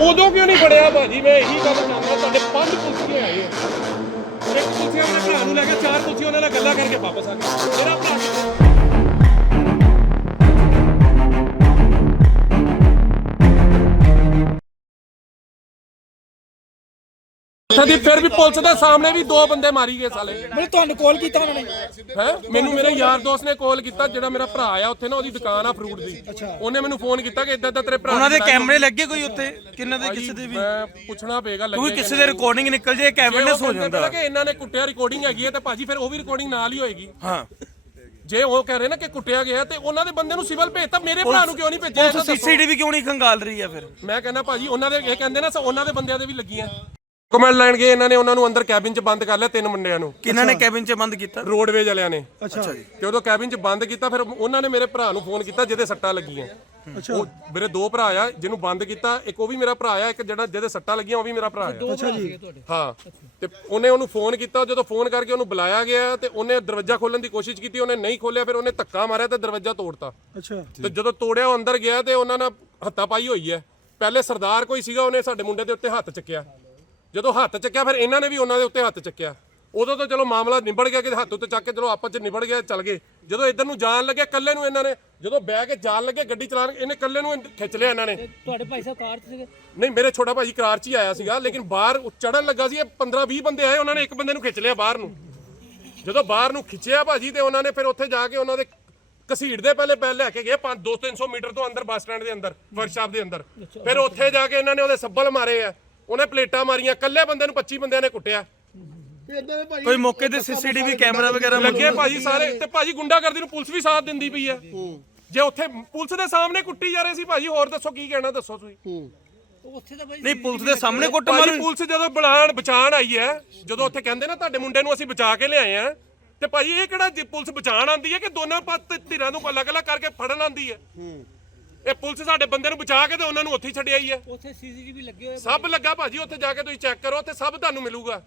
ਉਦੋਂ ਕਿਉਂ ਨਹੀਂ ਫੜਿਆ ਭਾਜੀ? ਮੈਂ ਇਹੀ ਗੱਲ ਚਾਹੁੰਦਾ ਤੁਹਾਡੇ ਪੰਜ ਪੁਲਸੀਏ ਆਏ ਆ ਇੱਕ ਪੁਲਸੀਆ ਆਪਣੇ ਭਰਾ ਨੂੰ ਲੈ ਕੇ ਚਾਰ ਪੁਲਸੀਆਂ ਉਹਨਾਂ ਨਾਲ ਗੱਲਾਂ ਕਰਕੇ ਵਾਪਸ ਆ ਗਏ। ਮੇਰਾ ਭਰਾ ਉੱਥੇ ਦੀ ਫਿਰ ਵੀ ਪੁਲਿਸ ਦੇ ਸਾਹਮਣੇ ਵੀ ਦੋ ਬੰਦੇ ਮਾਰੀ ਗਏ ਸਾਲੇ। ਮਤਲਬ ਤੁਹਾਨੂੰ ਕਾਲ ਕੀਤਾ ਉਹਨਾਂ ਨੇ। ਹੈ? ਮੈਨੂੰ ਮੇਰੇ ਯਾਰ ਦੋਸਤ ਨੇ ਕਾਲ ਕੀਤਾ ਜਿਹੜਾ ਮੇਰਾ ਭਰਾ ਆ ਉੱਥੇ ਨਾ ਉਹਦੀ ਦੁਕਾਨ ਆ ਫਰੂਟ ਦੀ। ਉਹਨੇ ਮੈਨੂੰ ਫੋਨ ਕੀਤਾ ਕਿ ਇਦਾਂ ਇਦਾਂ ਤੇਰੇ ਭਰਾ ਉਹਨਾਂ ਦੇ ਦੀ ਕੈਮਰੇ ਲੱਗੇ ਕੋਈ ਉੱਤੇ ਕਿੰਨਾਂ ਦੇ ਕਿਸੇ ਦੇ ਵੀ? ਮੈਂ ਪੁੱਛਣਾ ਪਏਗਾ ਲੱਗੇ ਕੋਈ ਕਿਸੇ ਦੇ ਰਿਕਾਰਡਿੰਗ ਨਿਕਲ ਜੇ ਐਵੀਡੈਂਸ ਹੋ ਜਾਂਦਾ। ਕਿ ਇਹਨਾਂ ਨੇ ਕੁੱਟਿਆ ਰਿਕਾਰਡਿੰਗ ਹੈਗੀ ਹੈ ਤੇ ਭਾਜੀ ਫਿਰ ਉਹ ਵੀ ਰਿਕਾਰਡਿੰਗ ਨਾਲ ਹੀ ਹੋਏਗੀ। ਹਾਂ। ਜੇ ਉਹ ਕਹਿ ਰਹੇ ਨਾ ਕਿ ਕੁੱਟਿਆ ਗਿਆ ਤੇ ਉਹਨਾਂ ਦੇ ਬੰਦੇ ਨੂੰ ਸਿਵਲ ਭੇਜਤਾ ਮੇਰੇ ਭਰਾ ਨੂੰ ਕਿਉਂ ਨਹੀਂ ਭੇਜਿਆ। ਸੀਸੀਟੀਵੀ ਕਿਉਂ ਨਹੀਂ ਖੰਗਾਲ ਰਹੀ ਆ ਫਿਰ? ਮੈਂ ਕਹਿੰਦਾ ਭਾਜੀ ਉਹਨਾਂ ਦੇ ਇਹ ਕਹਿੰਦੇ ਨਾ ਸ- ਉਹਨਾਂ ਦੇ ਬੰਦਿਆਂ ਦੇ ਵੀ ਲੱਗੀਆਂ। ਕਮੈਂਟ ਲੈਣ ਗਏ ਇਹਨਾਂ ਨੇ ਉਹਨਾਂ ਨੂੰ ਅੰਦਰ ਕੈਬਿਨ 'ਚ ਬੰਦ ਕਰ ਲਿਆ ਤਿੰਨ ਮੁੰਡਿਆਂ ਨੂੰ। ਕਿਹਨਾਂ ਨੇ ਕੈਬਿਨ 'ਚ ਬੰਦ ਕੀਤਾ? ਰੋਡਵੇਜ ਵਾਲਿਆਂ ਨੇ। ਅੱਛਾ। ਤੇ ਉਦੋਂ ਕੈਬਿਨ 'ਚ ਬੰਦ ਕੀਤਾ ਫਿਰ ਉਹਨਾਂ ਨੇ ਮੇਰੇ ਭਰਾ ਨੂੰ ਫੋਨ ਕੀਤਾ ਜਿਹਦੇ ਸੱਟਾਂ ਲੱਗੀਆਂ। ਉਹ ਮੇਰੇ ਦੋ ਭਰਾ ਆ ਜਿਹਨੂੰ ਬੰਦ ਕੀਤਾ ਇੱਕ ਉਹ ਵੀ ਮੇਰਾ ਭਰਾ ਆ ਇੱਕ ਜਿਹੜਾ ਜਿਹਦੇ ਸੱਟਾਂ ਲੱਗੀਆਂ ਉਹ ਵੀ ਮੇਰਾ ਭਰਾ ਆ। ਅੱਛਾ ਜੀ। ਹਾਂ। ਤੇ ਉਹਨੇ ਉਹਨੂੰ ਫੋਨ ਕੀਤਾ ਜਦੋਂ ਫੋਨ ਕਰਕੇ ਉਹਨੂੰ ਬੁਲਾਇਆ ਗਿਆ ਤੇ ਉਹਨੇ ਦਰਵਾਜ਼ਾ ਖੋਲਣ ਦੀ ਕੋਸ਼ਿਸ਼ ਕੀਤੀ ਉਹਨੇ ਨਹੀਂ ਖੋਲਿਆ ਫਿਰ ਉਹਨੇ ਧੱਕਾ ਮਾਰਿਆ ਤੇ ਦਰਵਾਜ਼ਾ ਤੋੜਤਾ। ਅੱਛਾ। ਤੇ ਜਦੋਂ ਤੋੜਿਆ ਉਹ ਅੰਦਰ ਗਿਆ ਤੇ ਉਹਨਾਂ ਨਾਲ ਹੱਤਾ ਪਾਈ ਹੋਈ ਹੈ। ਪਹਿਲੇ ਸਰਦਾਰ ਕੋਈ ਸੀਗਾ ਉਹਨੇ ਸਾਡੇ ਮੁੰਡੇ ਦੇ ਉੱਤੇ ਹੱਥ ਚੱਕਿਆ। ਜਦੋਂ ਹੱਥ ਚੱਕਿਆ ਫਿਰ ਇਹਨਾਂ ਨੇ ਵੀ ਉਹਨਾਂ ਦੇ ਉੱਤੇ ਹੱਥ ਚੱਕਿਆ। ਉਦੋਂ ਤਾਂ ਚਲੋ ਮਾਮਲਾ ਨਿਬੜ ਗਿਆ ਕਿ ਹੱਥ ਉੱਤੇ ਚੱਕ ਕੇ ਚਲੋ ਆਪਸ ਚ ਨਿਬੜ ਗਿਆ ਚੱਲ ਗਏ। ਜਦੋਂ ਇੱਧਰ ਨੂੰ ਜਾਣ ਲੱਗੇ ਕੱਲੇ ਨੂੰ ਇਹਨਾਂ ਨੇ ਜਦੋਂ ਬਹਿ ਕੇ ਜਾਣ ਲੱਗੇ ਗੱਡੀ ਚਲਾਣ ਇਹਨੇ ਕੱਲੇ ਨੂੰ ਖਿੱਚ ਲਿਆ ਇਹਨਾਂ ਨੇ। ਤੁਹਾਡੇ ਭਾਈ ਸਾਹਿਬ ਕਾਰ 'ਚ ਸੀਗੇ? ਨਹੀਂ ਮੇਰੇ ਛੋਟਾ ਭਾਜੀ ਕਰਾਰ 'ਚ ਹੀ ਆਇਆ ਸੀਗਾ ਲੇਕਿਨ ਬਾਹਰ ਚੜਨ ਲੱਗਾ ਸੀ ਇਹ 15 20 ਬੰਦੇ ਆਏ ਉਹਨਾਂ ਨੇ ਇੱਕ ਬੰਦੇ ਨੂੰ ਖਿੱਚ ਲਿਆ ਬਾਹਰ ਨੂੰ। ਜਦੋਂ ਬਾਹਰ ਨੂੰ ਖਿੱਚਿਆ ਭਾਜੀ ਤੇ ਉਹਨਾਂ ਨੇ ਫਿਰ ਉੱਥੇ ਜਾ ਕੇ ਉਹਨਾਂ ਦੇ ਘਸੀੜ ਦੇ ਪਹਿਲੇ ਪਹਿਲੇ ਲੈ ਕੇ ਗਏ 5 2 300 ਮੀਟਰ ਤੋਂ ਅੰਦਰ ਬੱਸ ਸਟੈਂਡ ਦੇ ਅੰਦਰ ਵਰਕਸ਼ਾਪ ਦੇ ਅੰਦਰ। ਫਿਰ ਉੱਥੇ ਜਾ ਕੇ ਇਹਨਾਂ ਨੇ ਉਹਦੇ ਸੱਬਲ ਮਾਰੇ ਆ। ਉਹਨੇ ਪਲੇਟਾਂ ਮਾਰੀਆਂ ਕੱਲੇ ਬੰਦੇ ਨੂੰ 25 ਬੰਦਿਆਂ ਨੇ ਕੁੱਟਿਆ। ਕੋਈ ਮੌਕੇ ਤੇ ਸੀਸੀਟੀਵੀ ਕੈਮਰਾ ਵਗੈਰਾ ਲੱਗੇ ਭਾਜੀ ਸਾਰੇ? ਤੇ ਭਾਜੀ ਗੁੰਡਾਗਰਦੀ ਨੂੰ ਪੁਲਿਸ ਵੀ ਸਾਥ ਦਿੰਦੀ ਪਈ ਹੈ। ਜੇ ਉੱਥੇ ਪੁਲਿਸ ਦੇ ਸਾਹਮਣੇ ਕੁੱਟੀ ਜਾ ਰਹੇ ਸੀ ਭਾਜੀ ਹੋਰ ਦੱਸੋ ਕੀ ਕਹਿਣਾ ਦੱਸੋ ਤੁਸੀਂ। ਉੱਥੇ ਤਾਂ ਬਾਈ ਨਹੀਂ ਪੁਲਿਸ ਦੇ ਸਾਹਮਣੇ ਕੁੱਟ ਮਾਰ ਪੁਲਿਸ ਜਦੋਂ ਬੁਲਾਣ ਬਚਾਣ ਆਈ ਹੈ ਜਦੋਂ ਉੱਥੇ ਕਹਿੰਦੇ ਨਾ ਤੁਹਾਡੇ ਮੁੰਡੇ ਨੂੰ ਅਸੀਂ ਬਚਾ ਕੇ ਲਿਆਏ ਆ ਤੇ ਭਾਜੀ ਇਹ ਕਿਹੜਾ ਪੁਲਿਸ ਬਚਾਣ ਆਂਦੀ ਹੈ ਕਿ ਦੋਨਾਂ ਪਾਸੇ ਧਿਰਾਂ ਨੂੰ ਅਲੱਗ-ਅਲੱਗ ਕਰਕੇ ਫੜਨ ਆਂਦੀ ਹੈ। ਇਹ ਪੁਲਿਸ ਸਾਡੇ ਬੰਦੇ ਨੂੰ ਬਚਾ ਕੇ ਤੇ ਉਹਨਾਂ ਨੂੰ ਉੱਥੇ ਛੱਡਿਆ ਹੀ ਹੈ। ਉੱਥੇ ਸੀਸੀਟੀਵੀ ਲੱਗੇ ਹੋਏ ਸਭ ਲੱਗਾ ਭਾਜੀ ਉੱਥੇ ਜਾ ਕੇ ਤੁਸੀਂ ਚੈੱਕ ਕਰੋ ਤੇ ਸਭ ਤੁਹਾਨੂੰ ਮਿਲੂਗਾ।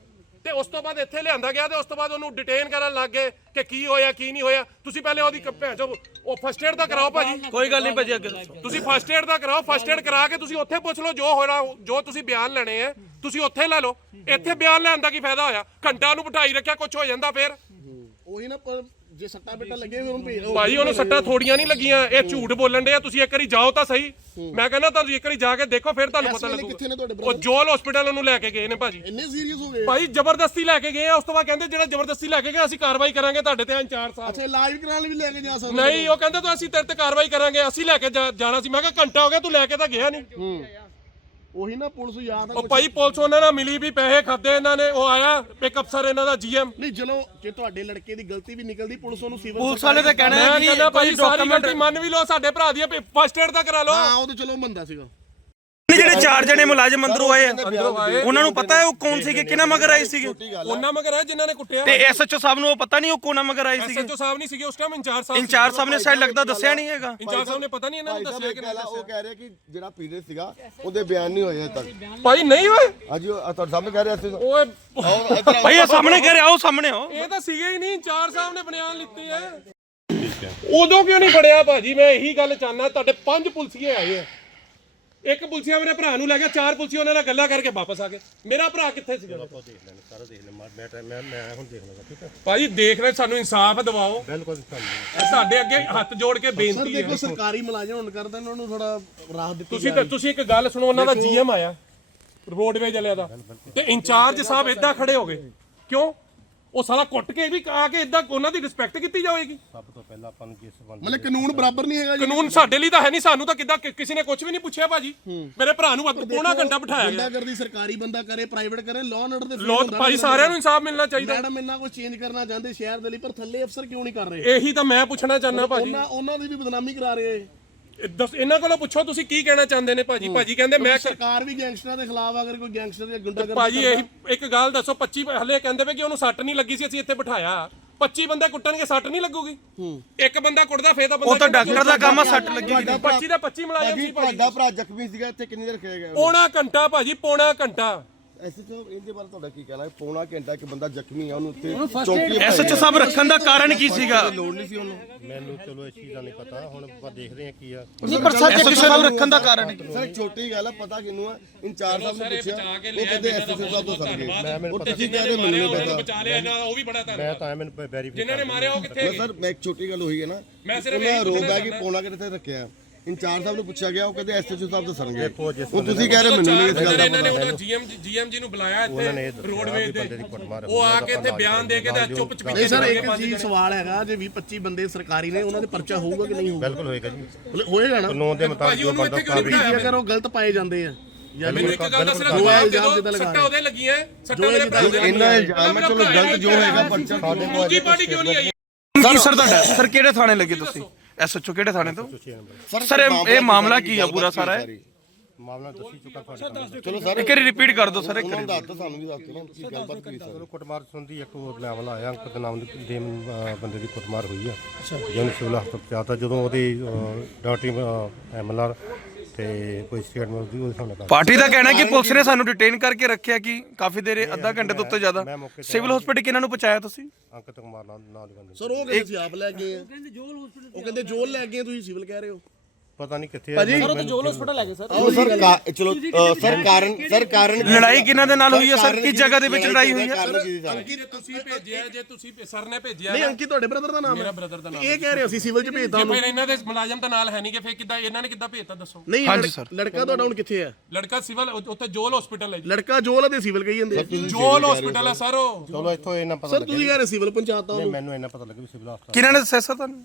ਤੇ ਉਸ ਤੋਂ ਬਾਅਦ ਇੱਥੇ ਲਿਆਂਦਾ ਗਿਆ ਤੇ ਉਸ ਤੋਂ ਬਾਅਦ ਉਹਨੂੰ ਡਿਟੇਨ ਕਰਨ ਲੱਗ ਗਏ ਕਿ ਕੀ ਹੋਇਆ ਕੀ ਨਹੀਂ ਹੋਇਆ। ਤੁਸੀਂ ਪਹਿਲੇ ਉਹਦੀ ਭੈਣ ਚੋ ਉਹ ਫਸਟ ਏਡ ਦਾ ਕਰਾਓ ਭਾਜੀ। ਕੋਈ ਗੱਲ ਨਹੀਂ ਭਾਜੀ ਅੱਗੇ ਤੁਸੀਂ ਫਸਟ ਏਡ ਦਾ ਕਰਾਓ ਫਸਟ ਏਡ ਕਰਾ ਕੇ ਤੁਸੀਂ ਉੱਥੇ ਪੁੱਛ ਲਓ ਜੋ ਹੋਣਾ ਜੋ ਤੁਸੀਂ ਬਿਆਨ ਲੈਣੇ ਆ ਤੁਸੀਂ ਉੱਥੇ ਲੈ ਲਓ। ਇੱਥੇ ਬਿਆਨ ਲੈਣ ਦਾ ਕੀ ਫਾਇਦਾ ਹੋਇਆ? ਘੰਟਾ ਨੂੰ ਬਿਠਾਈ ਰੱਖਿਆ ਕੁਝ ਹੋ ਜਾਂਦਾ ਫੇਰ। ਉਹੀ ਨਾ ਜੇ ਸੱਟਾ ਬੇਟਾ ਲੱਗੇ ਫਿਰ ਉਹਨੂੰ ਭੇਜ ਦਿਓ। ਭਾਈ ਉਹਨੂੰ ਸੱਟਾਂ ਥੋੜੀਆਂ ਨਹੀਂ ਲੱਗੀਆਂ ਇਹ ਝੂਠ ਬੋਲਣ ਦੇ ਆ ਤੁਸੀਂ ਇੱਕ ਵਾਰੀ ਜਾਓ ਤਾਂ ਸਹੀ। ਮੈਂ ਕਹਿੰਦਾ ਤੁਸੀਂ ਇੱਕ ਵਾਰੀ ਜਾ ਕੇ ਦੇਖੋ ਫਿਰ ਤੁਹਾਨੂੰ ਪਤਾ ਕਿੱਥੇ ਨੇ ਲੱਗੂਗਾ ਤੁਹਾਡੇ ਉਹ ਜੋਲ ਹਸਪੀਟਲ ਉਹਨੂੰ ਲੈ ਕੇ ਗਏ ਨੇ ਭਾਜੀ। ਇੰਨੇ ਸੀਰੀਅਸ ਹੋ ਗਏ? ਭਾਈ ਜ਼ਬਰਦਸਤੀ ਲੈ ਕੇ ਗਏ ਆ ਉਸ ਤੋਂ ਬਾਅਦ ਕਹਿੰਦੇ ਜਿਹੜਾ ਜ਼ਬਰਦਸਤੀ ਲੈ ਕੇ ਗਏ ਅਸੀਂ ਕਾਰਵਾਈ ਕਰਾਂਗੇ ਤੁਹਾਡੇ ਤੇ ਇੰਚਾਰਜ ਸਾਹਿਬ ਅੱਛਾ ਇਲਾਜ ਕਰਾਉਣ ਲਈ ਵੀ ਲੈ ਕੇ ਜਾ ਸਕਦੇ ਨਹੀਂ ਉਹ ਕਹਿੰਦੇ ਤਾਂ ਅਸੀਂ ਤੇਰੇ ਤੇ ਕਾਰਵਾਈ ਕਰਾਂਗੇ ਅਸੀਂ ਲੈ ਕੇ ਜਾ- ਜਾਣਾ ਸੀ। ਮੈਂ ਕਿਹਾ ਘੰਟਾ ਹੋ ਗਿਆ ਤੂੰ ਲੈ ਕੇ ਤਾਂ ਗਿਆ ਨਹੀਂ ਉਹੀ ਨਾ ਪੁਲਿਸ ਯਾਦ ਆ ਉਹ ਭਾਈ ਪੁਲਿਸ ਉਹਨਾਂ ਨਾਲ ਮਿਲੀ ਵੀ ਪੈਸੇ ਖਾਦੇ ਇਹਨਾਂ ਨੇ ਉਹ ਆਇਆ ਇੱਕ ਅਫਸਰ ਇਹਨਾਂ ਦਾ ਜੀਐਮ ਨਹੀਂ ਚਲੋ ਜੇ ਤੁਹਾਡੇ ਲੜਕੇ ਦੀ ਗਲਤੀ ਵੀ ਨਿਕਲਦੀ ਪੁਲਿਸ ਉਹਨੂੰ ਸਿਵਲ ਪੁਲਿਸ ਵਾਲੇ ਤਾਂ ਕਹਿਣਾ ਮੈਂ ਹੈ ਕਹਿੰਦਾ ਕਿ ਭਾਈ ਕੋਈ ਸਾਰੀ ਡਾਕੂਮੈਂਟ ਗਲਤੀ ਮੰਨ ਵੀ ਲਓ ਸਾਡੇ ਭਰਾ ਦੀ ਫਸਟ ਏਡ ਤਾਂ ਕਰਾ ਲਓ। ਹਾਂ ਉਹ ਤਾਂ ਚਲੋ ਬੰਦਾ ਸੀਗਾ। ਜਿਹੜੇ ਚਾਰ ਜਣੇ ਮੁਲਾਜ਼ਮ ਅੰਦਰੋਂ ਆਏ ਆ ਉਹਨਾਂ ਨੂੰ ਪਤਾ ਹੈ ਉਹ ਕੌਣ ਸੀਗੇ ਕਿਹਨਾਂ ਮਗਰ ਆਏ ਸੀਗੇ? ਉਹਨਾਂ ਮਗਰ ਹੈ ਜਿਨ੍ਹਾਂ ਨੇ ਕੁੱਟਿਆ। ਤੇ ਐਸਐਚਓ ਸਾਹਿਬ ਨੂੰ ਉਹ ਪਤਾ ਨਹੀਂ ਉਹ ਕੋਨਾ ਮਗਰ ਆਏ ਸੀਗੇ? ਐਸਐਚਓ ਸਾਹਿਬ ਨਹੀਂ ਸੀਗੇ ਉਸ ਟਾਈਮ ਇੰਚਾਰਜ ਸਾਹਿਬ ਇੰਚਾਰਜ ਸਾਹਿਬ ਨੇ ਸ਼ਾਇਦ ਲੱਗਦਾ ਦੱਸਿਆ ਨਹੀਂ ਹੈਗਾ। ਇੰਚਾਰਜ ਸਾਹਿਬ ਨੇ ਪਤਾ ਨਹੀਂ ਇਹਨਾਂ ਨੂੰ ਦੱਸਿਆ ਕਿ ਨਹੀਂ ਉਹ ਕਹਿ ਰਿਹਾ ਕਿ ਜਿਹੜਾ ਪੀਰੀਅਡ ਸੀਗਾ ਉਹਦੇ ਬਿਆਨ ਨਹੀਂ ਹੋਏ ਅਜੇ ਤੱਕ। ਭਾਈ ਨਹੀਂ ਹੋਏ? ਹਾਂਜੀ ਉਹ ਤੁਹਾਡੇ ਸਾਹਮਣੇ ਕਹਿ ਰਿਹਾ ਸੀ। ਓਏ ਭਾਈ ਇਹ ਸਾਹਮਣੇ ਕਹਿ ਰਿਹਾ ਆਓ ਸਾਹਮਣੇ ਆਓ। ਇਹ ਤਾਂ ਸੀਗੇ ਹੀ ਨਹੀਂ ਇੰਚਾਰਜ ਸਾਹਿਬ ਨੇ ਬਿਆਨ ਲਿੱਤੇ ਆ ਉਦੋਂ ਕਿਉਂ ਨਹੀਂ ਫੜਿਆ ਭਾਜੀ? ਮੈਂ ਇਹੀ ਗੱਲ ਚਾਹਨਾ ਤੁਹਾਡੇ ਪੰਜ ਪੁਲਸੀਏ ਆਏ ਆ। ਇੱਕ ਪੁਲਸੀਆ ਮੇਰੇ ਭਰਾ ਨੂੰ ਲੈ ਗਿਆ ਚਾਰ ਪੁਲਸੀਆ ਉਹਨਾਂ ਨਾਲ ਗੱਲਾਂ ਕਰਕੇ ਵਾਪਸ ਆ ਗਏ। ਮੇਰਾ ਭਰਾ ਕਿੱਥੇ ਸੀਗਾ? ਆਪਾਂ ਦੇਖ ਲੈਣੇ ਸਾਰਾ ਦੇਖ ਲੈ ਮੈਂ ਮੈਂ ਮੈਂ ਹੁਣ ਦੇਖ ਲਵਾਂਗਾ ਠੀਕ ਹੈ? ਭਾਜੀ ਦੇਖ ਲੈ ਸਾਨੂੰ ਇਨਸਾਫ ਦਿਵਾਓ। ਬਿਲਕੁਲ ਸਾਡੇ ਅੱਗੇ ਹੱਥ ਜੋੜ ਕੇ ਸਰ ਬੇਨਤੀ ਦੇਖੋ ਹੈ। ਸਰਕਾਰੀ ਮੁਲਾਜ਼ਮ ਹੋਣ ਕਰਦੇ ਉਹਨਾਂ ਨੂੰ ਥੋੜਾ ਰਾਹਤ ਦਿੱਤੀ ਤੁਸੀਂ ਤਾਂ ਤੁਸੀਂ ਇੱਕ ਗੱਲ ਸੁਣੋ ਉਹਨਾਂ ਦਾ ਜੀਐਮ ਆਇਆ ਰੋਡਵੇਜ ਵਾਲਿਆਂ ਦਾ। ਤੇ ਇੰਚਾਰਜ ਸਾਹਿਬ ਇਦਾਂ ਖੜੇ ਹੋ ਗਏ। ਕਿਉਂ? ਉਹ ਸਾਲਾ ਕੁੱਟ ਕੇ ਵੀ ਆ ਕੇ ਇਦਾਂ ਉਹਨਾਂ ਦੀ ਰਿਸਪੈਕਟ ਕੀਤੀ ਜਾਵੇਗੀ। ਮਤਲਬ ਕਾਨੂੰਨ ਬਰਾਬਰ ਨਹੀਂ ਹੈਗਾ ਜੀ। ਕਾਨੂੰਨ ਸਾਡੇ ਲਈ ਤਾਂ ਹੈ ਨਹੀਂ ਸਾਨੂੰ ਤਾਂ ਕਿੱਦਾਂ ਕਿ- ਕਿਸੇ ਨੇ ਕੁਝ ਵੀ ਨਹੀਂ ਪੁੱਛਿਆ ਭਾਜੀ। ਮੇਰੇ ਭਰਾ ਨੂੰ ਅੱਧ- ਪੌਣਾ ਘੰਟਾ ਬਿਠਾਇਆ ਗਿਆ। ਗੁੰਡਾਗਰਦੀ ਸਰਕਾਰੀ ਬੰਦਾ ਕਰੇ ਪ੍ਰਾਈਵੇਟ ਕਰੇ ਲਾਅ ਐਂਡ ਆਰਡਰ ਦੇ ਲੋਕ ਭਾਈ ਸਾਰਿਆਂ ਨੂੰ ਇਨਸਾਫ ਮਿਲਣਾ ਚਾਹੀਦਾ। ਮੈਡਮ ਇੰਨਾ ਕੁਝ ਚੇਂਜ ਕਰਨਾ ਚਾਹੁੰਦੇ ਸ਼ਹਿਰ ਦੇ ਲਈ ਪਰ ਥੱਲੇ ਅਫਸਰ ਕਿਉਂ ਨਹੀਂ ਕਰ ਰਹੇ? ਇਹੀ ਤਾਂ ਮੈਂ ਪੁੱਛਣਾ ਚਾਹੁੰਦਾ ਭਾਜੀ। ਉਹਨਾਂ ਉਹਨਾਂ ਦੀ ਵੀ ਬਦਨਾਮੀ ਕਰਾ ਰਹੇ ਇਹ। ਦੱਸ ਇਹਨਾਂ ਕੋਲੋਂ ਪੁੱਛੋ ਤੁਸੀਂ ਕੀ ਕਹਿਣਾ ਚਾਹੁੰਦੇ ਨੇ ਭਾਜੀ? ਭਾਜੀ ਕਹਿੰਦੇ ਮੈਂ ਸਰਕਾਰ ਵੀ ਗੈਂਗਸਟਰਾਂ ਦੇ ਖਿਲਾਫ ਅਗਰ ਕੋਈ ਗੈਂਗਸਟਰ ਜਾਂ ਗੁੰਡਾਗਰਦੀ ਭਾਜੀ ਇਹੀ ਇੱਕ ਗੱਲ ਦੱਸੋ 25 ਹਲੇ ਕਹਿੰਦੇ ਵੇ ਕਿ ਉਹਨੂੰ ਸੱਟ ਨਹੀਂ ਲੱਗੀ ਸੀ ਅਸੀਂ ਇੱਥੇ ਬਿਠਾਇਆ। 25 ਬੰਦੇ ਕੁੱਟਣਗੇ ਸੱਟ ਨਹੀਂ ਲੱਗੂਗੀ? ਇੱਕ ਬੰਦਾ ਕੁੱਟਦਾ ਫੇਰ ਤਾਂ ਬੰਦਾ ਉਹ ਤਾਂ ਡਾਕਟਰ ਦਾ ਕੰਮ ਆ ਸੱਟ ਲੱਗੀ 25 ਦਾ 25 ਮੁਲਾਜ਼ਮ ਸੀ ਭਾਜੀ। ਤੁਹਾਡਾ ਭਰਾ ਜ਼ਖਮੀ ਸੀਗਾ ਇੱਥੇ ਕਿੰਨੀ ਦੇਰ ਖੇ ਗਿਆ? ਪੌਣਾ ਘੰਟਾ ਭਾਜੀ ਪੌਣਾ ਘੰਟਾ। ਐਸਐਚਓ ਇਹਦੇ ਬਾਰੇ ਤੁਹਾਡਾ ਕੀ ਕਹਿਣਾ? ਹੈ ਪੌਣਾ ਘੰਟਾ ਇੱਕ ਬੰਦਾ ਜ਼ਖਮੀ ਆ ਉਹਨੂੰ ਉੱਤੇ ਚੌਕੀ ਐਸਐਚਓ ਸਾਹਿਬ ਰੱਖਣ ਦਾ ਕਾਰਨ ਕੀ ਸੀਗਾ? ਲੋੜ ਨਹੀਂ ਸੀ ਉਹਨੂੰ। ਮੈਨੂੰ ਚਲੋ ਇਸ ਚੀਜ਼ ਦਾ ਨਹੀਂ ਪਤਾ ਹੁਣ ਆਪਾਂ ਦੇਖਦੇ ਹਾਂ ਕੀ ਆ। ਨਹੀਂ ਪਰ ਸਰ ਐਸਐਚਓ ਸਾਹਿਬ ਰੱਖਣ ਦਾ ਕਾਰਨ ਕੀ? ਸਰ ਇੱਕ ਛੋਟੀ ਗੱਲ ਆ ਪਤਾ ਕਿਹਨੂੰ ਆ? ਇੰਚਾਰਜ ਸਾਹਿਬ ਨੇ ਪੁੱਛਿਆ। ਉਹ ਕਹਿੰਦੇ ਐਸਐਚਓ ਸਾਹਿਬ ਤੋਂ ਸਰਗੇ ਉਹ ਤੁਸੀਂ ਕਹਿੰਦੇ ਮੈਨੂੰ ਨਹੀਂ ਪਤਾ ਬਚਾ ਲਿਆ ਇਹਨਾਂ ਦਾ ਉਹ ਵੀ ਬੜਾ ਮੈਂ ਧੰਨਵਾਦ। ਤਾਂ ਐ ਮੈਨੂੰ ਵੈਰੀਫਾਈ ਜਿਨ੍ਹਾਂ ਨੇ ਮਾਰਿਆ ਉਹ ਕਿੱਥੇ ਮੈਂ ਸਰ ਮੈਂ ਇੱਕ ਛੋਟੀ ਗੱਲ ਹੋਈ ਹੈ ਨਾ। ਮੈਂ ਸਿਰਫ ਉਹਨਾਂ ਇਹੀ ਆਰੋਪ ਪੁੱਛਣਾ ਹੈ ਕਿ ਪੌਣਾ ਘੰਟੇ ਤੇ ਰੱਖਿਆ। ਇੰਚਾਰਜ ਸਾਹਿਬ ਨੂੰ ਪੁੱਛਿਆ ਗਿਆ ਉਹ ਕਹਿੰਦੇ ਐਸਐਚਓ ਸਾਹਿਬ ਤੋਂ ਜਿਸ ਉਹ ਤੁਸੀਂ ਕਹਿ ਰਹੇ ਮੈਨੂੰ ਨਹੀਂ ਇਸ ਗੱਲ ਦਾ ਇਹਨਾਂ ਨੇ ਪਤਾ। ਉਹਨਾਂ ਜੀਐਮ ਜੀਐਮਜੀ ਨੂੰ ਬੁਲਾਇਆ ਇੱਥੇ ਦੱਸਿਆ ਰੋਡਵੇਜ਼ ਵੀ ਦੇ ਬੰਦੇ ਦੀ ਕੁੱਟਮਾਰ ਉਹ ਆ ਕੇ ਇੱਥੇ ਬਿਆਨ ਦੇ ਕੇ ਤੇ ਚੁੱਪ ਨਹੀਂ ਚਪੀਤੇ ਸਰ ਇੱਕ ਜੀ ਸਵਾਲ ਹੈਗਾ ਜੇ 20 25 ਬੰਦੇ ਸਰਕਾਰੀ ਨੇ ਉਹਨਾਂ ਦੇ ਪਰਚਾ ਹੋਊਗਾ ਕਿ ਨਹੀਂ ਹੋਊਗਾ? ਬਿਲਕੁਲ ਹੋਏਗਾ ਜੀ। ਮਤਲਬ ਹੋਏਗਾ ਨਾ ਕਾਨੂੰਨ ਦੇ ਮੁਤਾਬਕ ਜੋ ਉਹਨੂੰ ਬੰਦਾ ਜੇ ਅਗਰ ਉਹ ਗਲਤ ਪਾਏ ਜਾਂਦੇ ਆ ਜਾਂ ਮੈਨੂੰ ਇੱਕ ਗੱਲ ਦੱਸਣਾ ਜੋ ਜਵਾਬ ਦੇ ਇਲਜ਼ਾਮ ਜਿੱਦਾਂ ਦਿਓ ਲਗਾ ਸੱਟਾਂ ਉਹਦੇ ਲੱਗੀਆਂ ਸੱਟਾਂ ਮੇਰੇ ਭਰਾ ਦੇ ਇੰਨਾ ਇਲਜ਼ਾਮ ਚਲੋ ਗਲਤ ਜੋ ਹੋਏਗਾ ਪਰਚਾ ਦੂਜੀ ਪਾਰਟੀ ਕਿਉਂ ਨਹੀਂ ਆਈ? ਸਰ ਤੁਹਾਡਾ ਸਰ ਕਿਹੜੇ ਥਾਣੇ ਲੱਗੇ ਤੁਸੀਂ? ਐਸਐਚਓ ਕਿਹੜੇ ਥਾਣੇ ਤੋਂ? ਸਰ ਇਹ ਇਹ ਮਾਮਲਾ ਕੀ ਆ ਪੂਰਾ ਸਾਰਾ? ਇਹ? ਮਾਮਲਾ ਦੱਸੀ ਚੁੱਕਾ ਤੁਹਾਡੇ ਚਲੋ ਸਰ ਇੱਕ ਵਾਰੀ ਰਿਪੀਟ ਕਰ ਦਿਓ ਸਰ ਇੱਕ ਵਾਰੀ। ਦੱਸ ਦਿਓ ਸਾਨੂੰ ਵੀ ਦੱਸ ਦਿਓ ਨਾ ਕੀ ਗੱਲਬਾਤ ਕਰੀ ਸਰ। ਚਲੋ ਕੁੱਟਮਾਰ ਸੰਬੰਧੀ ਇੱਕ ਹੋਰ ਮਾਮਲਾ ਆਇਆ ਅੰਕਤ ਨਾਮ ਦੇ ਦੇ, ਅਹ, ਬੰਦੇ ਦੀ ਕੁੱਟਮਾਰ ਹੋਈ ਆ। ਜਿਹਨੂੰ ਸਿਵਲ ਹਸਪਤਾਲ ਪਹੁੰਚਾਤਾ ਜਦੋਂ ਉਹਦੀ ਡਾਕਟਰੀ ਐਮਐਲਆਰ ਤੇ ਕੋਈ ਸਟੇਟਮੈਂਟ ਉਹਦੀ ਉਹਦੇ ਸਾਹਮਣੇ ਕਰ ਪਾਰਟੀ ਦਾ ਕਹਿਣਾ ਹੈ ਕਿ ਪੁਲਿਸ ਨੇ ਸਾਨੂੰ ਡਿਟੇਨ ਕਰਕੇ ਰੱਖਿਆ ਕਿ ਕਾਫੀ ਦੇਰ ਅੱਧਾ ਘੰਟੇ ਤੋਂ ਉੱਤੇ ਜ਼ਿਆਦਾ। ਮੈਂ ਮੌਕੇ ਤੇ ਸਿਵਲ ਹਸਪੀਟਲ ਕਿਹਨਾਂ ਨੂੰ ਪਹੁੰਚਾਇਆ ਤੁਸੀਂ? ਅੰਕਤ ਕੁਮਾਰ ਨਾਲ ਨਾਲ ਦੀ ਬੰਦੇ ਸਰ ਉਹ ਕਹਿੰਦੇ ਸੀ ਆਪ ਲੈ ਗਏ ਆ। ਉਹ ਕਹਿੰਦੇ ਜੋਲ ਲੈ ਗਏ ਤੁਸੀਂ ਸਿਵਲ ਕਹਿ ਰਹੇ ਹੋ। ਪਤਾ ਨਹੀਂ ਕਿੱਥੇ ਆ ਸਰ ਉਹ ਤਾਂ ਜੋਲ ਹਸਪੀਟਲ ਲੈ ਗਏ ਸਰ। ਉਹ ਸਰ ਕਾ- ਚਲੋ ਅ, ਸਰ ਕਾਰਨ ਸਰ ਕਾਰਨ ਲੜਾਈ ਕਿਹਨਾਂ ਦੇ ਨਾਲ ਹੋਈ ਹੈ ਸਰ? ਕਿਸ ਜਗ੍ਹਾ ਦੇ ਵਿੱਚ ਲੜਾਈ ਹੋਈ ਹੈ ਅੰਕਿਤ ਤੁਸੀਂ ਭੇਜਿਆ ਜੇ ਤੁਸੀਂ ਸਰ ਨੇ ਭੇਜਿਆ ਨਹੀਂ ਅੰਕਿਤ ਤੁਹਾਡੇ ਬ੍ਰਦਰ ਦਾ ਨਾਮ ਮੇਰਾ ਹੈ ਬ੍ਰਦਰ ਦਾ ਨਾਮ ਇਹ ਕਹਿ ਰਹੇ ਅਸੀਂ ਸਿਵਲ ਚ ਭੇਜਤਾ ਜੇ ਉਹਨੂੰ। ਫਿਰ ਇਹਨਾਂ ਦੇ ਮੁਲਾਜ਼ਮ ਤਾਂ ਨਾਲ ਹੈ ਨਹੀਂ ਕਿ ਫਿਰ ਕਿੱਦਾਂ ਇਹਨਾਂ ਨੇ ਕਿੱਦਾਂ ਭੇਜਤਾ ਦੱਸੋ। ਨਹੀਂ ਹਾਂਜੀ ਲੜ- ਸਰ। ਲੜਕਾ ਤੁਹਾਡਾ ਹੁਣ ਕਿੱਥੇ ਹੈ? ਲੜਕਾ ਸਿਵਲ ਉੱਥੇ ਜੋਲ ਹਸਪੀਟਲ ਹੈ ਜੀ। ਲੜਕਾ ਜੋਲ ਅਤੇ ਸਿਵਲ ਕਹੀ ਜਾਂਦੇ ਆ। ਜੋਲ ਹਸਪੀਟਲ ਹੈ ਸਰ? ਉਹ। ਚਲੋ ਇੱਥੋਂ ਇਹਨਾਂ ਪਤਾ ਸਰ ਤੁਸੀਂ ਕਹਿ ਰਹੇ ਸਿਵਲ ਪੰਚਾਇਤਾਂ ਨਹੀਂ ਨੂੰ ਮੈਨੂੰ ਇਹਨਾਂ ਪਤਾ ਲੱਗਿਆ ਵੀ ਸਿਵਲ ਹਸਪਤਾਲ ਕਿਹਨਾਂ ਨੇ ਦੱਸਿਆ ਸਰ ਤੁਹਾਨੂੰ?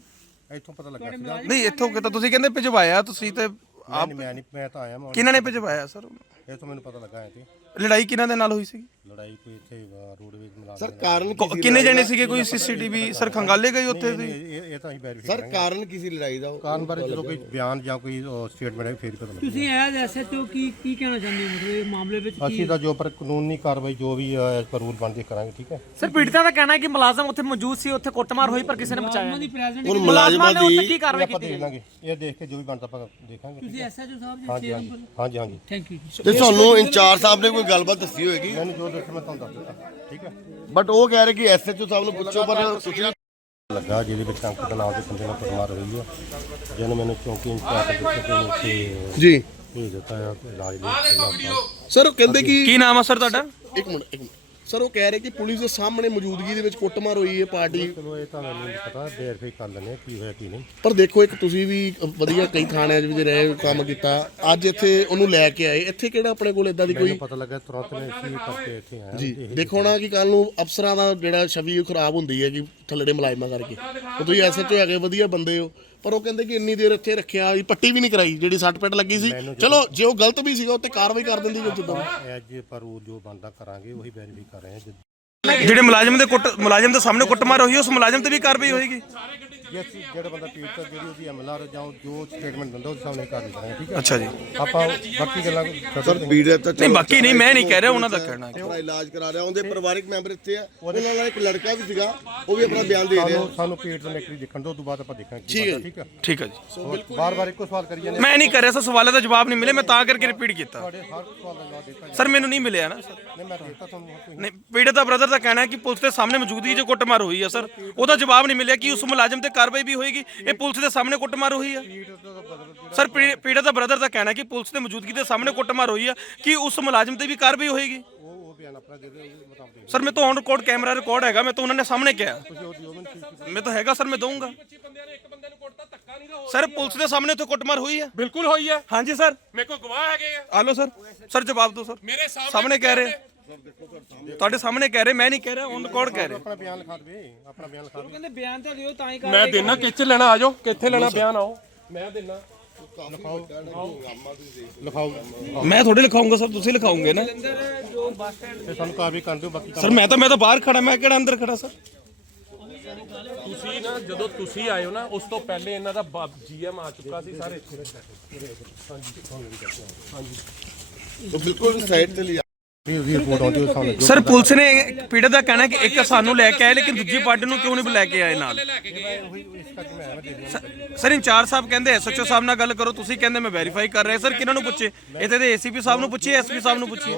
ਇੱਥੋਂ ਪਤਾ ਲੱਗਾ ਸੀਗਾ। ਨਹੀਂ ਇੱਥੋਂ ਕਿਤਾ ਤੁਸੀਂ ਕਹਿੰਦੇ ਭਿਜਵਾਇਆ ਤੁਸੀਂ ਤੇ ਆਪ ਮੈਂ ਨਹੀਂ ਮੈਂ ਤਾਂ ਆਇਆ ਮੈਂ ਕਿਹਨਾਂ ਨੇ ਭਿਜਵਾਇਆ ਸਰ? ਇਹ ਤੋਂ ਮੈਨੂੰ ਪਤਾ ਲੱਗਾ ਹੈ ਤੇ ਲੜਾਈ ਕਿਹਨਾਂ ਦੇ ਨਾਲ ਹੋਈ ਸੀ ਲੜਾਈ ਕੋਈ ਇੱਥੇ ਰੋਡਵੇਜ ਮਿਲਾ ਸਰ ਕਾਰਨ ਕੀ ਸੀ ਕਿੰਨੇ ਜਣੇ ਸੀਗੇ ਕੋਈ ਸੀਸੀਟੀਵੀ? ਸਰ ਖੰਗਾਲੇ ਗਏ ਉੱਥੇ ਦੀ ਇਹ ਇਹ ਤਾਂ ਅਸੀਂ ਵੈਰੀਫਾਈ ਸਰ ਕਾਰਨ ਕੀ ਸੀ ਲੜਾਈ ਦਾ? ਕਾਰਨ ਬਾਰੇ ਜਦੋਂ ਕੋਈ ਬਿਆਨ ਜਾਂ ਕੋਈ ਸਟੇਟਮੈਂਟ ਹੈ ਫੇਰ ਪਤਾ ਲੱਗਦਾ ਤੁਸੀਂ ਐਜ਼ ਐਸਐਚਓ ਕੀ ਕੀ ਕਹਿਣਾ ਚਾਹੁੰਦੇ ਹੋ? ਮਤਲਬ ਇਹ ਮਾਮਲੇ ਵਿੱਚ ਕੀ ਅਸੀਂ ਤਾਂ ਜੋ ਪਰ ਕਾਨੂੰਨੀ ਕਾਰਵਾਈ ਜੋ ਵੀ ਐਸ ਪਰ ਰੂਲ ਬਣਦੀ ਕਰਾਂਗੇ ਠੀਕ ਹੈ? ਸਰ ਪੀੜਤਾ ਦਾ ਕਹਿਣਾ ਹੈ ਕਿ ਮੁਲਾਜ਼ਮ ਉੱਥੇ ਮੌਜੂਦ ਸੀ ਉੱਥੇ ਕੁੱਟਮਾਰ ਹੋਈ ਪਰ ਕਿਸੇ ਨੇ ਬਚਾਇਆ ਉਹਨਾਂ ਦੀ ਨਹੀਂ। ਪ੍ਰੈਜ਼ੈਂਟ ਹੁਣ ਮੁਲਾਜ਼ਮਾਂ ਨੇ ਉੱਥੇ ਦੀ ਕੀ ਕਾਰਵਾਈ ਆਪਾਂ ਕੀਤੀ ਲਾਂਗੇ। ਇਹ ਦੇਖ ਕੇ ਜੋ ਵੀ ਬਣਦਾ ਆਪਾਂ ਦੇਖਾਂਗੇ ਤੁਸੀਂ ਐਸਐਚਓ ਸਾਹਿਬ ਜੀ ਹਾਂਜੀ ਹਾਂਜੀ। ਹਾਂਜੀ ਥੈਂਕ ਯੂ ਤੇ ਤੁਹਾਨੂੰ ਇੰਚਾਰਜ ਸਾਹਿਬ ਨੇ ਕੋਈ ਗੱਲਬਾਤ ਦੱਸੀ ਹੋਏਗੀ। ਮੈਨੂੰ ਜੋ ਦੱਸਿਆ ਮੈਂ ਤੁਹਾਨੂੰ ਦੱਸ ਦਿੱਤਾ। ਠੀਕ ਹੈ? ਬਟ ਉਹ ਕਹਿ ਰਹੇ ਕਿ ਐਸਐਚਓ ਸਾਹਿਬ ਨੂੰ ਪੁੱਛੋ ਪਰ ਤੁਸੀਂ ਲੱਗਾ ਜਿਹਦੇ ਵਿੱਚ ਅੰਕਤ ਨਾਮ ਦੇ ਬੰਦੇ ਨਾਲ ਕੁੱਟਮਾਰ ਹੋਈ ਹੈ। ਜਿਹਨੂੰ ਮੈਨੂੰ ਚੌਂਕੀ ਇੰਚਾਰਜ ਦੇ ਉੱਤੇ ਜੀ। ਭੇਜ ਦਿੱਤਾ ਹੈ ਤੇ ਇਲਾਜ ਲਈ ਸਰ ਉਹ ਕਹਿੰਦੇ ਕਿ ਕੀ ਨਾਮ ਆ ਸਰ ਤੁਹਾਡਾ? ਇੱਕ ਮਿੰਟ ਇੱਕ ਮਿੰਟ। ਸਰ ਉਹ ਕਹਿ ਰਹੇ ਕਿ ਪੁਲਿਸ ਦੇ ਸਾਹਮਣੇ ਮੌਜੂਦਗੀ ਦੇ ਵਿੱਚ ਕੁੱਟਮਾਰ ਹੋਈ ਹੈ ਪਾਰਟੀ। ਚਲੋ ਇਹ ਤਾਂ ਮੈਨੂੰ ਨਹੀਂ ਪਤਾ ਵੈਰੀਫਾਈ ਕਰ ਲੈਂਦੇ ਹਾਂ ਕੀ ਹੋਇਆ ਕੀ ਨਹੀਂ। ਪਰ ਦੇਖੋ ਇੱਕ ਤੁਸੀਂ ਵੀ ਵਧੀਆ ਕਈ ਥਾਣਿਆਂ 'ਚ ਵੀ ਰਹੇ ਕੰਮ ਕੀਤਾ ਅੱਜ ਇੱਥੇ ਉਹਨੂੰ ਲੈ ਕੇ ਆਏ। ਇੱਥੇ ਕਿਹੜਾ ਆਪਣੇ ਕੋਲ ਇਦਾਂ ਦੀ ਕੋਈ ਮੈਨੂੰ ਪਤਾ ਲੱਗਾ ਤੁਰੰਤ ਮੈਂ ਇਸੇ ਕਰਕੇ ਇੱਥੇ ਆਇਆ। ਜੀ ਦੇਖੋ ਨਾ ਕਿ ਕੱਲ ਨੂੰ ਅਫਸਰਾਂ ਦਾ ਜਿਹੜਾ ਛਵੀ ਉਹ ਖਰਾਬ ਹੁੰਦੀ ਹੈ ਕਿ ਥੱਲੜੇ ਮੁਲਾਜ਼ਮਾਂ ਕਰਕੇ। ਤੁਸੀਂ ਐਸਐਚਓ ਹੈਗੇ ਵਧੀਆ ਬੰਦੇ ਹੋ। ਪਰ ਉਹ ਕਹਿੰਦੇ ਕਿ ਇੰਨੀ ਦੇਰ ਇੱਥੇ ਰੱਖਿਆ ਵੀ ਪੱਟੀ ਵੀ ਨਹੀਂ ਕਰਾਈ ਜਿਹੜੀ ਸੱਟ ਪੇਟ ਲੱਗੀ ਸੀ। ਚਲੋ ਜੇ ਉਹ ਗਲਤ ਵੀ ਸੀਗਾ ਉੱਤੇ ਕਾਰਵਾਈ ਕਰ ਦਿੰਦੀ ਕੋਈ ਜਿੱਦਾਂ ਐਜ ਪਰ ਰੂਲ ਜੋ ਬਣਦਾ ਕਰਾਂਗੇ ਉਹੀ ਵੈਰੀਫਾਈ ਕਰ ਰਹੇ ਹਾਂ। ਜਿ- ਜਿਹੜੇ ਮੁਲਾਜ਼ਮ ਦੇ ਕੁੱਟ ਮੁਲਾਜ਼ਮ ਦੇ ਸਾਹਮਣੇ ਕੁੱਟਮਾਰ ਹੋਈ ਉਸ ਮੁਲਾਜ਼ਮ ਤੇ ਵੀ ਕਾਰਵਾਈ ਹੋਏਗੀ? ਜੇ ਅਸੀਂ ਜਿਹੜਾ ਬੰਦਾ ਪੀੜਤ ਜਿਹੜੀ ਉਹਦੀ ਐਮਐਲਆਰ ਜਾਂ ਉਹ ਜੋ ਸਟੇਟਮੈਂਟ ਦਿੰਦਾ ਉਹਦੇ ਸਾਹਮਣੇ ਕਰ ਦਿੰਦੇ ਠੀਕ ਹੈ? ਅੱਛਾ ਜੀ। ਆਪਾਂ ਬਾਕੀ ਗੱਲਾਂ ਸਰ ਪੀੜਤ ਤਾਂ ਨਹੀਂ ਬਾਕੀ ਨਹੀਂ ਮੈਂ ਨਹੀਂ ਕਹਿ ਰਿਹਾ ਉਹਨਾਂ ਦਾ ਕਹਿਣਾ ਹੈ। ਆਪਣਾ ਇਲਾਜ ਕਰਾ ਰਿਹਾ ਉਹਦੇ ਪਰਿਵਾਰਕ ਮੈਂਬਰ ਇੱਥੇ ਆ ਉਹਨਾਂ ਨਾਲ ਇੱਕ ਲੜਕਾ ਵੀ ਸੀਗਾ ਉਹ ਵੀ ਆਪਣਾ ਬਿਆਨ ਦੇ ਰਿਹਾ। ਸਾਨੂੰ ਪੀੜਤ ਨੂੰ ਇੱਕ ਦੇਖਣ ਉਸ ਤੋਂ ਬਾਅਦ ਆਪਾਂ ਦੇਖਾਂਗੇ ਠੀਕ ਹੈ ਠੀਕ ਹੈ? ਜੀ। ਬਾਰ-ਬਾਰ ਇੱਕੋ ਸਵਾਲ ਕਰੀ ਜਾਂਦੇ ਮੈਂ ਨਹੀਂ ਕਰ ਰਿਹਾ ਸਰ ਸਵਾਲਾਂ ਦਾ ਜਵਾਬ ਨਹੀਂ ਮਿਲੇ ਮੈਂ ਤਾਂ ਕਰਕੇ ਰਿਪੀਟ ਕੀਤਾ। ਤੁਹਾਡੇ ਹਰ ਸਵਾਲ ਦਾ ਜਵਾਬ ਦਿੱਤਾ ਸਰ ਮੈਨੂੰ ਨਹੀਂ ਮਿਲਿਆ ਨਾ ਸਰ। ਨਹੀਂ, ਮੈਂ ਦਿੱਤਾ ਤੁਹਾਨੂੰ ਕੋਈ ਨਹੀਂ, ਪੀੜਤ ਦਾ ਬ੍ਰਦਰ ਦਾ ਕਹਿਣਾ ਹੈ ਕਿ ਪੁਲਿਸ ਦੇ ਸਾਹਮਣੇ ਮੌਜੂਦਗੀ 'ਚ ਕੁੱਟਮਾਰ ਹੋਈ ਹੈ ਸਰ। ਉਹਦਾ ਜਵਾਬ ਨਹੀਂ ਮਿਲਿਆ ਕਿ ਉਸ ਮੁਲਾਜ਼ਮ ਤੇ ਕਾਰਵਾਈ ਵੀ ਹੋਏਗੀ। ਇਹ ਪੁਲਿਸ ਦੇ ਸਾਹਮਣੇ ਕੁੱਟਮਾਰ ਹੋਈ ਹੈ ਸਰ, ਪੀ- ਪੀੜਤ ਦਾ ਬ੍ਰਦਰ ਦਾ ਕਹਿਣਾ ਹੈ ਕਿ ਪੁਲਿਸ ਦੇ ਮੌਜੂਦਗੀ ਦੇ ਸਾਹਮਣੇ ਕੁੱਟਮਾਰ ਹੋਈ ਹੈ ਕਿ ਉਸ ਮੁਲਾਜ਼ਮ ਤੇ ਵੀ ਕਾਰਵਾਈ ਹੋਏਗੀ। ਉਹ ਉਹ ਬਿਆਨ ਆਪਣਾ ਦੇ ਦਿਓ ਉਹਦੇ ਮੁਤਾਬਕ ਸਰ, ਮੈਂ ਤਾਂ ਔਨ ਰਿਕਾਰਡ ਕੈਮਰਾ ਰਿਕਾਰਡ ਹੈਗਾ। ਮੈਂ ਤਾਂ ਉਹਨਾਂ ਨੇ ਸਾਹਮਣੇ ਕਿਹਾ। ਮੈਂ ਤਾਂ ਹੈਗਾ, ਸਰ, ਮੈਂ ਦਊਂਗਾ। ਸਰ ਪੁਲਿਸ ਦੇ ਸਾਹਮਣੇ ਉੱਥੇ ਕੁੱਟਮਾਰ ਹੋਈ ਹੈ? ਬਿਲਕੁਲ ਹੋਈ ਹੈ। ਹਾਂਜੀ ਸਰ। ਮੇਰੇ ਕੋਲ ਗਵਾਹ ਹੈਗੇ ਆ। ਆ ਲਓ ਸਰ। ਸਰ ਜਵਾਬ ਦਿਓ ਸਰ। ਮੇਰੇ ਸਾਹਮਣੇ ਕਹਿ ਰਹੇ ਤੁਹਾਡੇ ਸਾਹਮਣੇ ਕਹਿ ਰਹੇ ਮੈਂ ਨਹੀਂ ਕਹਿ ਰਿਹਾ ਔਨ ਰਿਕਾਰਡ ਕਹਿ ਰਹੇ। ਆਪਣਾ ਬਿਆਨ ਲਿਖਾ ਦੇਵੇ ਆਪਣਾ ਬਿਆਨ ਲਿਖਾ ਦੇਵੇ। ਕਹਿੰਦੇ ਬਿਆਨ ਤਾਂ ਦਿਓ ਤਾਂ ਹੀ ਕਰ ਮੈਂ ਦੇਣਾ ਕਿੱਥੇ ਲੈਣਾ ਆਜੋ ਕਿੱਥੇ ਲੈਣਾ ਬਿਆਨ ਆਓ। ਮੈਂ ਦੇਣਾ ਲਿਖਾਓ। ਮੈਂ ਥੋੜੇ ਲਿਖਾਉਂਗਾ ਸਰ ਤੁਸੀਂ ਲਿਖਾਉਂਗੇ ਨਾ। ਤੇ ਸਾਨੂੰ ਕਾਰਵਾਈ ਕਰ ਦਿਓ ਬਾਕੀ ਸਰ ਮੈਂ ਤਾਂ ਮੈਂ ਤਾਂ ਬਾਹਰ ਖੜਾ ਮੈਂ ਕਿਹੜਾ ਅੰਦਰ ਖੜਾ ਸਰ? ਤੁਸੀਂ ਨਾ ਜਦੋਂ ਤੁਸੀਂ ਆਏ ਹੋ ਨਾ ਉਸ ਤੋਂ ਪਹਿਲੇ ਇਹਨਾਂ ਦਾ ਜੀਐਮ ਆ ਚੁੱਕਾ ਸੀ ਸਾਰੇ। ਉਹ ਬਿਲਕੁਲ ਸਾਈਡ ਤੇ ਲਿਆ। ਇਹ ਉਹਦੀ ਰਿਪੋਰਟ ਆਉਂਦੀ ਉਹ ਸਾਨੂੰ ਸਰ ਪੁਲਿਸ ਨੇ ਪੀੜਤ ਦਾ ਕਹਿਣਾ ਕਿ ਇੱਕ ਸਾਨੂੰ ਲੈ ਕੇ ਆਏ ਲੇਕਿਨ ਦੂਜੀ ਪਾਰਟੀ ਨੂੰ ਕਿਉਂ ਨਹੀਂ ਲੈ ਕੇ ਆਏ ਨਾਲ? ਸ- ਸਰ ਇੰਚਾਰਜ ਸਾਹਿਬ ਕਹਿੰਦੇ ਐਸਐਚਓ ਸਾਹਿਬ ਨਾਲ ਗੱਲ ਕਰੋ ਤੁਸੀਂ ਕਹਿੰਦੇ ਮੈਂ ਵੈਰੀਫਾਈ ਕਰ ਰਿਹਾ। ਸਰ ਕਿਹਨਾਂ ਨੂੰ ਪੁੱਛੇ? ਇੱਥੇ ਦੇ ਏਸੀਪੀ ਸਾਹਿਬ ਨੂੰ ਪੁੱਛੀਏ ਐਸਪੀ ਸਾਹਿਬ ਨੂੰ ਪੁੱਛੀਏ।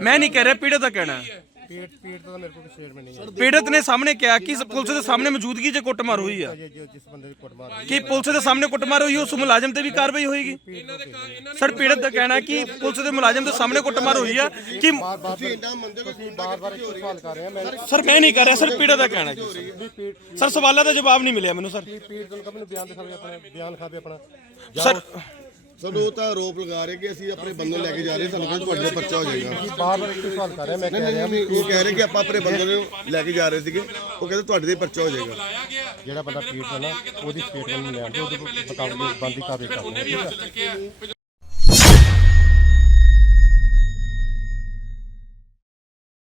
ਮੈਂ ਨਹੀਂ ਕਹਿ ਰਿਹਾ ਪੀੜਤ ਦਾ ਕਹਿਣਾ ਹੈ। ਪੇਟ ਪੇਟ ਦਾ ਮੇਰੇ ਕੋਲ ਸਟੇਟਮੈਂਟ ਨਹੀਂ ਹੈ। ਪੀੜਤ ਨੇ ਸਾਹਮਣੇ ਕਿਹਾ ਕਿ ਪੁਲਿਸ ਦੇ ਸਾਹਮਣੇ ਮੌਜੂਦਗੀ 'ਚ ਕੁੱਟਮਾਰ ਹੋਈ ਆ। ਜੇ ਜੇ ਜਿਸ ਬੰਦੇ ਦੀ ਕੁੱਟਮਾਰ ਹੋਈ ਕਿ ਪੁਲਿਸ ਦੇ ਸਾਹਮਣੇ ਕੁੱਟਮਾਰ ਹੋਈ ਉਸ ਮੁਲਾਜ਼ਮ ਤੇ ਵੀ ਕਾਰਵਾਈ ਹੋਏਗੀ? ਸਰ ਪੀੜਤ ਦਾ ਕਹਿਣਾ ਹੈ ਕਿ ਪੁਲਿਸ ਦੇ ਮੁਲਾਜ਼ਮ ਦੇ ਸਾਹਮਣੇ ਕੁੱਟਮਾਰ ਹੋਈ ਆ ਕਿ ਤੁਸੀਂ ਇੰਨਾ ਮੰਨਦੇ ਹੋ ਕਿ ਬਾਰ-ਬਾਰ ਇੱਕ ਸਵਾਲ ਕਰ ਰਹੇ ਆ ਮੈਂ। ਸਰ ਮੈਂ ਨਹੀਂ ਕਰ ਰਿਹਾ ਸਰ ਪੀੜਤ ਦਾ ਕਹਿਣਾ ਜੀ। ਸਰ ਸਵਾਲਾਂ ਦਾ ਜਵਾਬ ਨਹੀਂ ਮਿਲਿਆ ਮੈਨੂੰ ਸਰ। ਪੇਟ ਤੋਂ ਕਮਨ ਬਿਆਨ ਦਿਖਾਵੇ ਆਪਣਾ? ਬਿਆਨ ਖਾਵੇ ਆਪਣਾ? ਸਰ ਸਾਨੂੰ ਉਹ ਤਾਂ ਆਰੋਪ ਲਗਾ ਰਹੇ ਕਿ ਅਸੀਂ ਆਪਣੇ ਬੰਦੇ ਨੂੰ ਲੈ ਕੇ ਜਾ ਰਹੇ ਸਾਨੂੰ ਕਹਿੰਦੇ ਤੁਹਾਡੇ ਪਰਚਾ ਹੋ ਜਾਏਗਾ। ਬਾਰ-ਬਾਰ ਇੱਕ ਸਵਾਲ ਕਰ ਰਿਹਾ ਮੈਂ ਕਹਿ ਰਿਹਾ। ਨਹੀਂ ਉਹ ਕਹਿ ਰਹੇ ਕਿ ਆਪਾਂ ਆਪਣੇ ਬੰਦੇ ਨੂੰ ਲੈ ਕੇ ਜਾ ਰਹੇ ਸੀਗੇ ਉਹ ਕਹਿੰਦੇ ਤੁਹਾਡੇ ਤੇ ਪਰਚਾ ਹੋ ਜਾਏਗਾ। ਜਿਹੜਾ ਬੰਦਾ ਪੀੜ ਦਾ ਨਾ ਉਹਦੀ ਸਟੇਟਮੈਂਟ ਨਹੀਂ ਲੈਂਦੇ ਉਹਦੇ ਮੁਤਾਬਕ ਬੰਦੀ ਕਾਰਵਾਈ ਕਰਦੇ ਹੈ